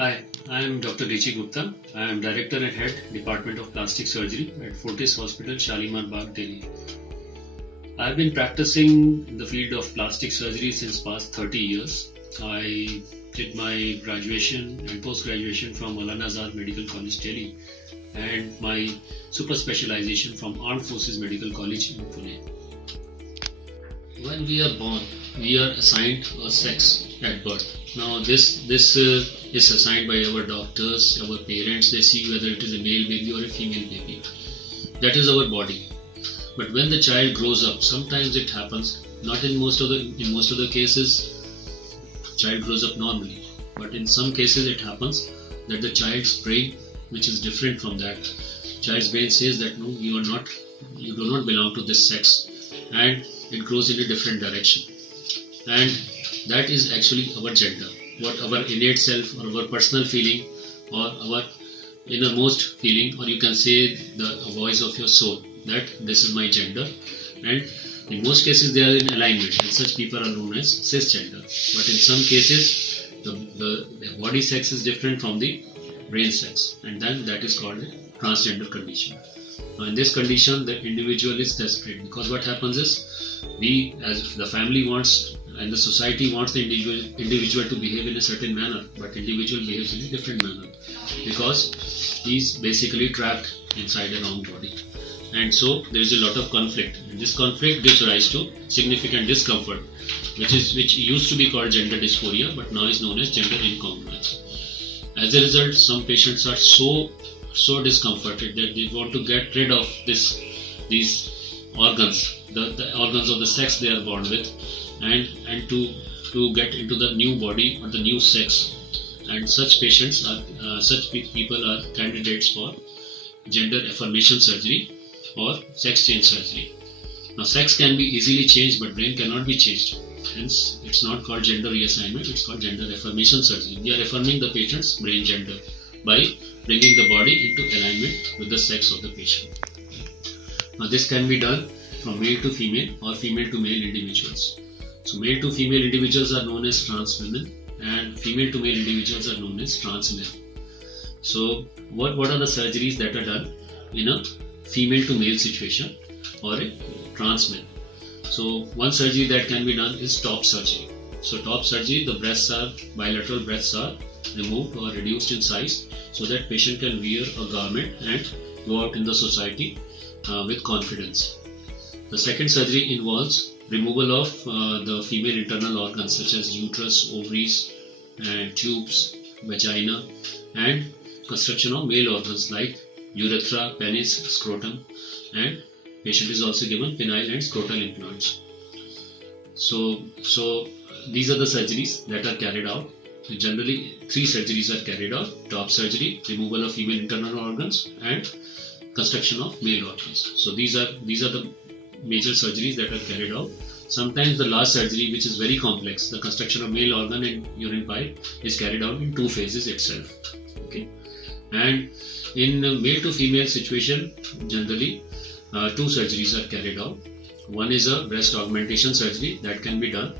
Hi, I am Dr. Richi Gupta. I am Director and Head, Department of Plastic Surgery at Fortis Hospital, Shalimar Bagh, Delhi. I have been practicing in the field of plastic surgery since past 30 years. I did my graduation and post-graduation from Maulana Azad Medical College, Delhi, and my super specialization from Armed Forces Medical College in Pune. When we are born, we are assigned a sex at birth. Now, this is assigned by our doctors, our parents. They see whether it is a male baby or a female baby. That is our body. But when the child grows up, sometimes it happens. Not in most of the cases, child grows up normally. But in some cases, it happens that the child's brain, which is different from that, child's brain says that no, you do not belong to this sex, and it grows in a different direction. And that is actually our gender, what our innate self or our personal feeling or our innermost feeling, or you can say the voice of your soul, that this is my gender. And in most cases they are in alignment, and such people are known as cisgender. But in some cases the body sex is different from the brain sex, and then that is called a transgender condition. Now in this condition the individual is desperate, because what happens is, we as the family wants and the society wants the individual to behave in a certain manner, but individual behaves in a different manner because he's basically trapped inside a wrong body. And so there is a lot of conflict, and this conflict gives rise to significant discomfort, which used to be called gender dysphoria, but now is known as gender incongruence. As a result, some patients are so discomforted that they want to get rid of these organs, the organs of the sex they are born with, and to get into the new body or the new sex. And such patients are such people are candidates for gender affirmation surgery or sex change surgery. Now, sex can be easily changed, but brain cannot be changed. Hence, it's not called gender reassignment, it's called gender affirmation surgery. We are affirming the patient's brain gender by bringing the body into alignment with the sex of the patient. Now, this can be done from male to female or female to male individuals. So, male to female individuals are known as trans women, and female to male individuals are known as trans men. So, what are the surgeries that are done in a female to male situation or a trans man? So, one surgery that can be done is top surgery. So, top surgery, the bilateral breasts are removed or reduced in size so that patient can wear a garment and go out in the society with confidence. The second surgery involves removal of the female internal organs such as uterus, ovaries, and tubes, vagina, and construction of male organs like urethra, penis, scrotum, and patient is also given penile and scrotal implants. So these are the surgeries that are carried out. Generally, 3 surgeries are carried out: top surgery, removal of female internal organs, and construction of male organs. So these are the major surgeries that are carried out. Sometimes the last surgery, which is very complex, the construction of male organ and urine pipe, is carried out in 2 phases itself. Okay, and in male to female situation, generally 2 surgeries are carried out. One is a breast augmentation surgery that can be done.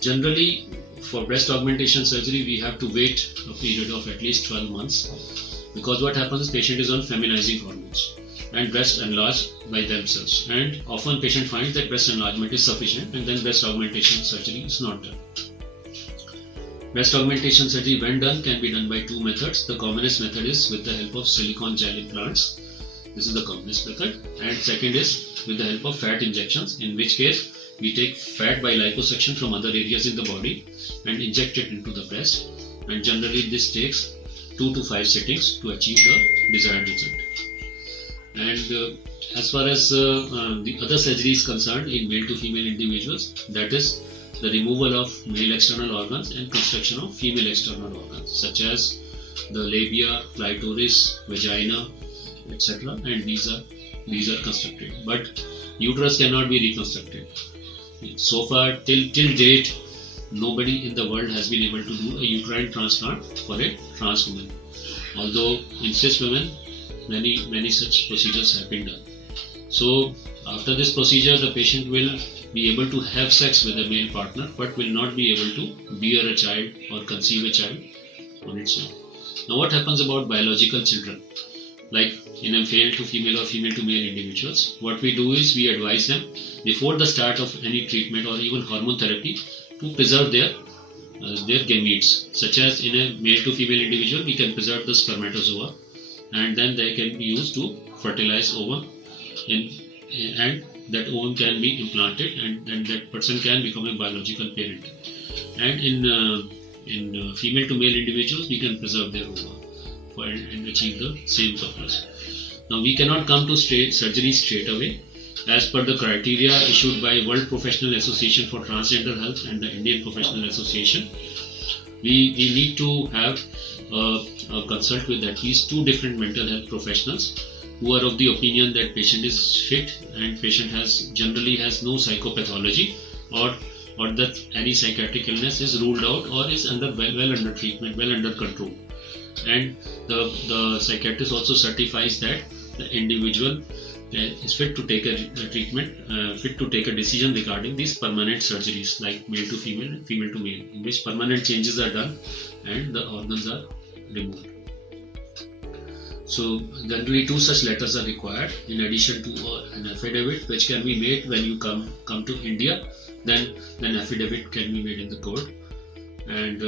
Generally, for breast augmentation surgery, we have to wait a period of at least 12 months, because what happens is patient is on feminizing hormones and breasts enlarge by themselves, and often patient finds that breast enlargement is sufficient and then breast augmentation surgery is not done. Breast augmentation surgery, when done, can be done by 2 methods. The commonest method is with the help of silicone gel implants. This is the commonest method. And second is with the help of fat injections, in which case we take fat by liposuction from other areas in the body and inject it into the breast. And generally this takes 2 to 5 sittings to achieve the desired result. And as far as the other surgery is concerned in male to female individuals, that is the removal of male external organs and construction of female external organs such as the labia, clitoris, vagina, etc. And these are constructed, but uterus cannot be reconstructed. So far till date, nobody in the world has been able to do a uterine transplant for a trans woman, although in cis women many such procedures have been done. So after this procedure, the patient will be able to have sex with a male partner, but will not be able to bear a child or conceive a child on its own. Now what happens about biological children? Like in a male to female or female to male individuals, what we do is we advise them before the start of any treatment or even hormone therapy to preserve their gametes. Such as in a male to female individual, we can preserve the spermatozoa, and then they can be used to fertilize ovum, and that ovum can be implanted, and that person can become a biological parent. And in female to male individuals, we can preserve their ovum and achieve the same purpose. Now we cannot come to surgery straight away. As per the criteria issued by World Professional Association for Transgender Health and the Indian Professional Association, we need to have a consult with at least 2 different mental health professionals who are of the opinion that patient is fit and patient generally has no psychopathology, or that any psychiatric illness is ruled out or is well under treatment, well under control. And the psychiatrist also certifies that the individual is fit to take a treatment, fit to take a decision regarding these permanent surgeries like male to female and female to male, in which permanent changes are done and the organs are removed. So generally 2 such letters are required in addition to an affidavit which can be made when you come to India. Then affidavit can be made in the court. And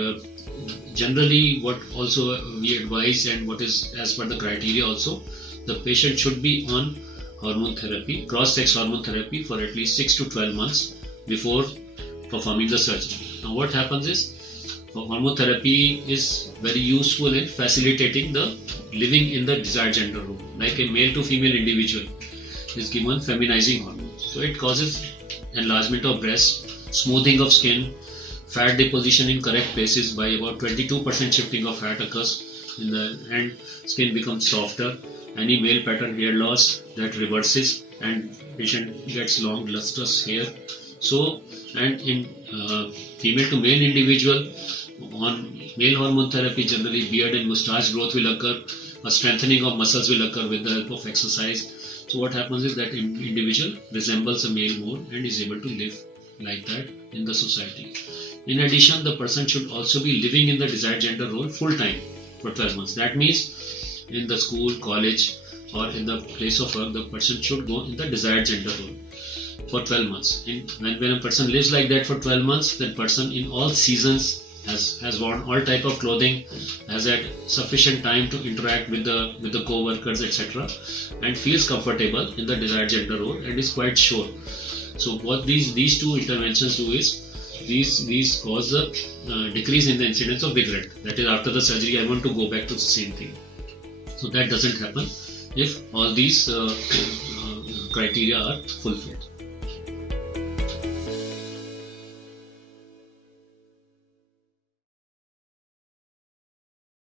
generally what also we advise, and what is as per the criteria also, the patient should be on hormone therapy, cross-sex hormone therapy, for at least 6 to 12 months before performing the surgery. Now what happens is, hormone therapy is very useful in facilitating the living in the desired gender role. Like a male to female individual is given feminizing hormones, so it causes enlargement of breast, smoothing of skin, fat deposition in correct places. By about 22% shifting of fat occurs in the end, skin becomes softer. Any male pattern hair loss that reverses, and patient gets long lustrous hair. So, and in female to male individual, on male hormone therapy, generally beard and moustache growth will occur. A strengthening of muscles will occur with the help of exercise. So what happens is that individual resembles a male more and is able to live like that in the society. In addition, the person should also be living in the desired gender role full time for 12 months. That means in the school, college, or in the place of work, the person should go in the desired gender role for 12 months. When a person lives like that for 12 months, that person in all seasons has worn all type of clothing, has had sufficient time to interact with the co-workers, etc., and feels comfortable in the desired gender role and is quite sure. So what these 2 interventions do is, these cause a decrease in the incidence of regret. That is, after the surgery I want to go back to the same thing. So that doesn't happen if all these criteria are fulfilled.